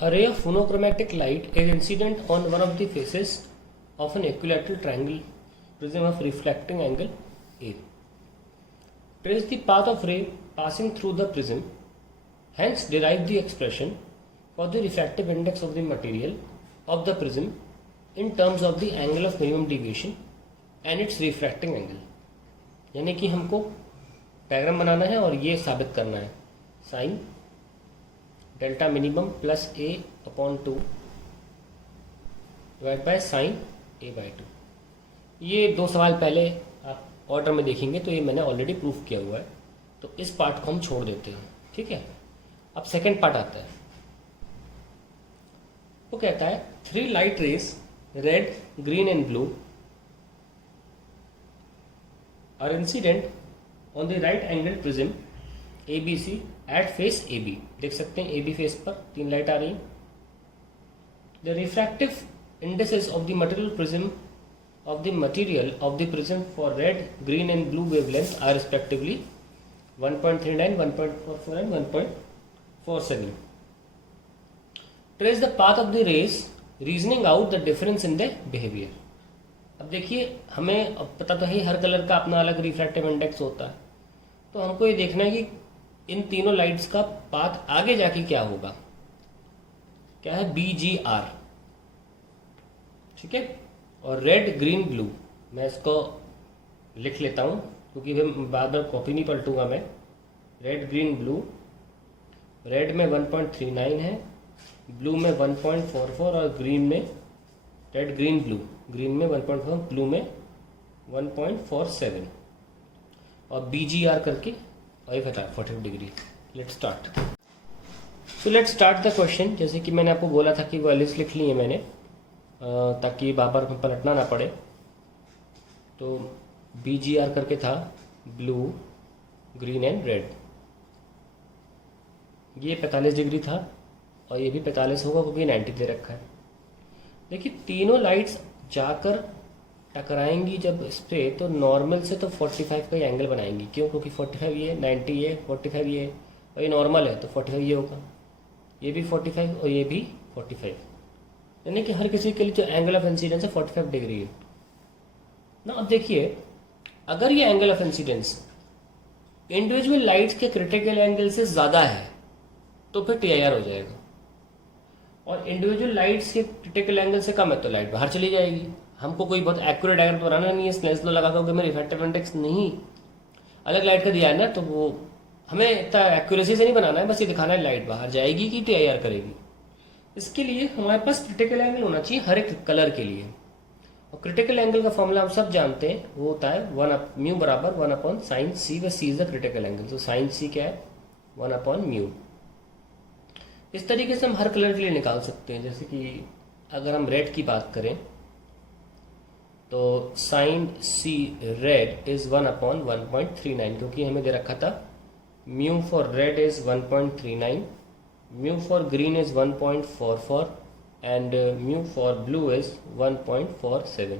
A ray of monochromatic light is incident on one of the faces of an equilateral triangle prism of refracting angle A. Trace the path of ray passing through the prism, hence derive the expression for the refractive index of the material of the prism in terms of the angle of minimum deviation and its refracting angle. यानी कि हमको diagram बनाना है और ये साबित करना है sine delta minimum plus A upon 2 divide by sine A by 2। ये दो सवाल पहले आप ऑर्डर में देखेंगे तो ये मैंने ऑलरेडी प्रूफ किया हुआ है, तो इस पार्ट को हम छोड़ देते हैं। ठीक है, अब सेकेंड पार्ट आता है। वो कहता है 3 light rays red green and blue are incident on the right angle prism ABC at face AB। देख सकते हैं AB फेस पर 3 लाइट आ रही। The refractive indexes of the material prism of the material of the prism for red, green and blue wavelengths are respectively 1.39, 1.44 and 1.47. Trace the path of the rays, reasoning out the difference in the behavior. अब देखिए, हमें अब पता तो है हर colour का अपना अलग रिफ्रैक्टिव इंडेक्स होता है, तो हमको ये देखना है कि इन तीनों लाइट्स का पाथ आगे जाके क्या होगा। क्या है? BGR। ठीक है, और रेड ग्रीन ब्लू मैं इसको लिख लेता हूँ क्योंकि बार बार कॉपी नहीं पलटूंगा मैं। रेड ग्रीन ब्लू, रेड में 1.39 है, ब्लू में 1.44 और ग्रीन में रेड ग्रीन ब्लू, ग्रीन में 1.4, ब्लू में 1.47 और BGR करके और ये बता 45 degree. Let's start. So let's start the question. जैसे कि मैंने आपको बोला था कि वैल्यूज लिख ली है मैंने ताकि बार बार पलटना ना पड़े। तो BGR करके था ब्लू ग्रीन एंड रेड। ये 45 डिग्री था और ये भी 45 होगा क्योंकि 90 दे रखा है। देखिए, तीनों लाइट्स जाकर टकराएंगी जब इस पर, तो नॉर्मल से तो 45 का ही एंगल बनाएंगी। क्यों? क्योंकि 45 ये, 90 ये, 45 ये और ये नॉर्मल है तो 45 ये होगा, ये भी 45 और ये भी 45, यानी कि हर किसी के लिए जो एंगल ऑफ इंसिडेंस है 45 डिग्री है ना। अब देखिए, अगर ये angle of incidence individual lights के क्रिटिकल एंगल से ज़्यादा है तो फिर TIR हो जाएगा, और इंडिविजुअल लाइट्स के क्रिटिकल एंगल से कम है तो लाइट बाहर चली जाएगी। हमको कोई बहुत एक्यूरेट डायग्राम बनाना नहीं है, स्नेल्स लॉ लगा कर मैं रिफ्रैक्टिव इंडेक्स नहीं अलग लाइट का दिया है ना, तो वो हमें इतना एक्यूरेसी से नहीं बनाना है, बस ये दिखाना है लाइट बाहर जाएगी कि TIR करेगी। इसके लिए हमारे पास क्रिटिकल एंगल होना चाहिए हर एक कलर के लिए, और क्रिटिकल एंगल का फॉर्मूला हम सब जानते हैं, वो होता है म्यू बराबर 1/sin C, व C is the critical angle. तो sin C क्या है? 1/μ। इस तरीके से हम हर कलर के लिए निकाल सकते हैं। जैसे कि अगर हम रेड की बात करें तो sin C रेड इज 1/1.39, क्योंकि हमें दे रखा था mu for red is 1.39, mu for green is 1.44 and mu for blue is 1.47।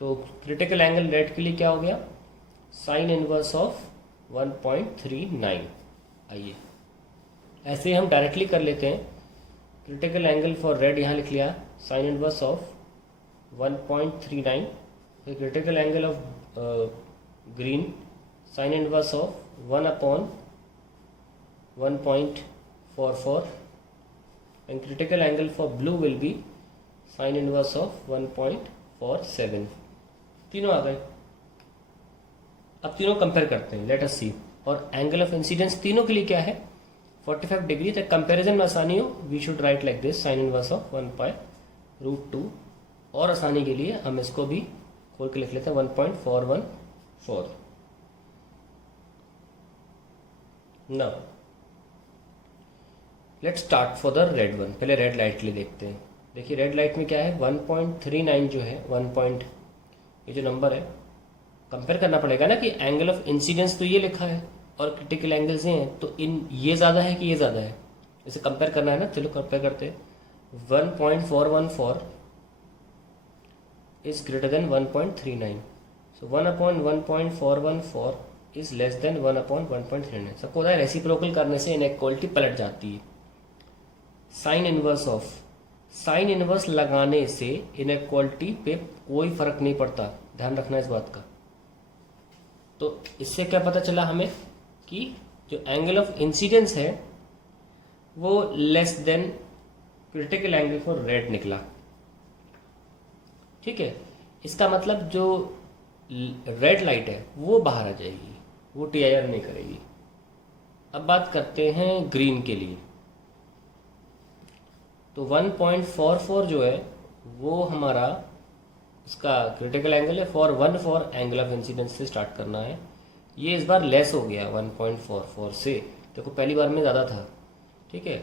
तो क्रिटिकल एंगल रेड के लिए क्या हो गया? Sign inverse of 1.39। आइए ऐसे हम डायरेक्टली कर लेते हैं। क्रिटिकल एंगल फॉर रेड यहाँ लिख लिया, साइन इनवर्स ऑफ 1.39। फिर critical angle of green, sign inverse of 1/1.44 and critical angle for blue will be sin inverse of 1.47। तीनों आ गए। अब तीनों कंपेयर करते हैं, लेट अस सी। और एंगल ऑफ इंसिडेंस तीनों के लिए क्या है? 45 डिग्री। तक कंपेरिजन में आसानी हो, we should write like this, sine inverse of 1/√2। और आसानी के लिए हम इसको भी खोल के लिख लेते हैं 1.414। Now let's start for the red one. पहले रेड लाइट के लिए देखते हैं। देखिए, रेड लाइट में क्या है? 1.39 जो है, 1 ये जो नंबर है, कंपेयर करना पड़ेगा ना कि एंगल ऑफ इंसिडेंस तो ये लिखा है और क्रिटिकल एंगल्स ये हैं, तो इन ये ज़्यादा है कि ये ज़्यादा है, इसे कंपेयर करना है ना। चलो कंपेयर करते हैं। 1.414 is greater than 1.39, so 1/1.414 is less than 1/1.39। सबको पता है रेसिप्रोकल करने से इनइक्वालिटी पलट जाती है। Sign inverse of, sine inverse लगाने से इनइक्वालिटी पे कोई फर्क नहीं पड़ता, ध्यान रखना इस बात का। तो इससे क्या पता चला हमें कि जो एंगल ऑफ इंसिडेंस है वो less than critical angle for red निकला। ठीक है, इसका मतलब जो रेड लाइट है वो बाहर आ जाएगी, वो टीआईआर नहीं करेगी। अब बात करते हैं ग्रीन के लिए। तो 1.44 जो है वो हमारा इसका क्रिटिकल एंगल है, फॉर एंगल ऑफ इंसिडेंस से स्टार्ट करना है। ये इस बार लेस हो गया 1.44 से, देखो पहली बार में ज़्यादा था, ठीक है,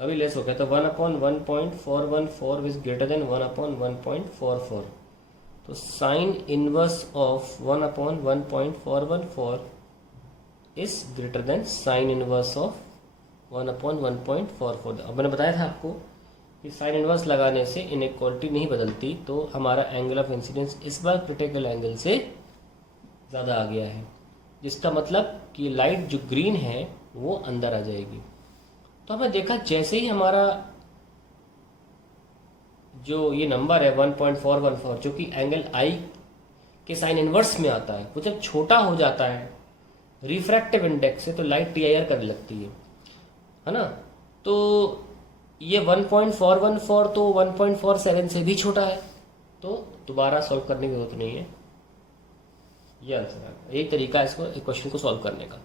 अभी लेस हो गया। तो 1/1.414 इज ग्रेटर देन 1/1.44। तो sign inverse of 1/1.414 is greater than sign inverse of 1/1.44। अब मैंने बताया था आपको कि साइन इनवर्स लगाने से इनइक्वालिटी नहीं बदलती, तो हमारा एंगल ऑफ इंसिडेंस इस बार क्रिटिकल एंगल से ज़्यादा आ गया है, जिसका मतलब कि लाइट जो ग्रीन है वो अंदर आ जाएगी। तो हमने देखा जैसे ही हमारा जो ये नंबर है 1.414 जो कि एंगल आई के साइन इनवर्स में आता है, वो जब छोटा हो जाता है रिफ्रैक्टिव इंडेक्स से तो लाइट टीआईआर करने लगती है ना। तो ये 1.414 तो 1.47 से भी छोटा है, तो दोबारा सॉल्व करने की जरूरत नहीं है। ये आंसर है, यही तरीका है इसको क्वेश्चन को सॉल्व करने का।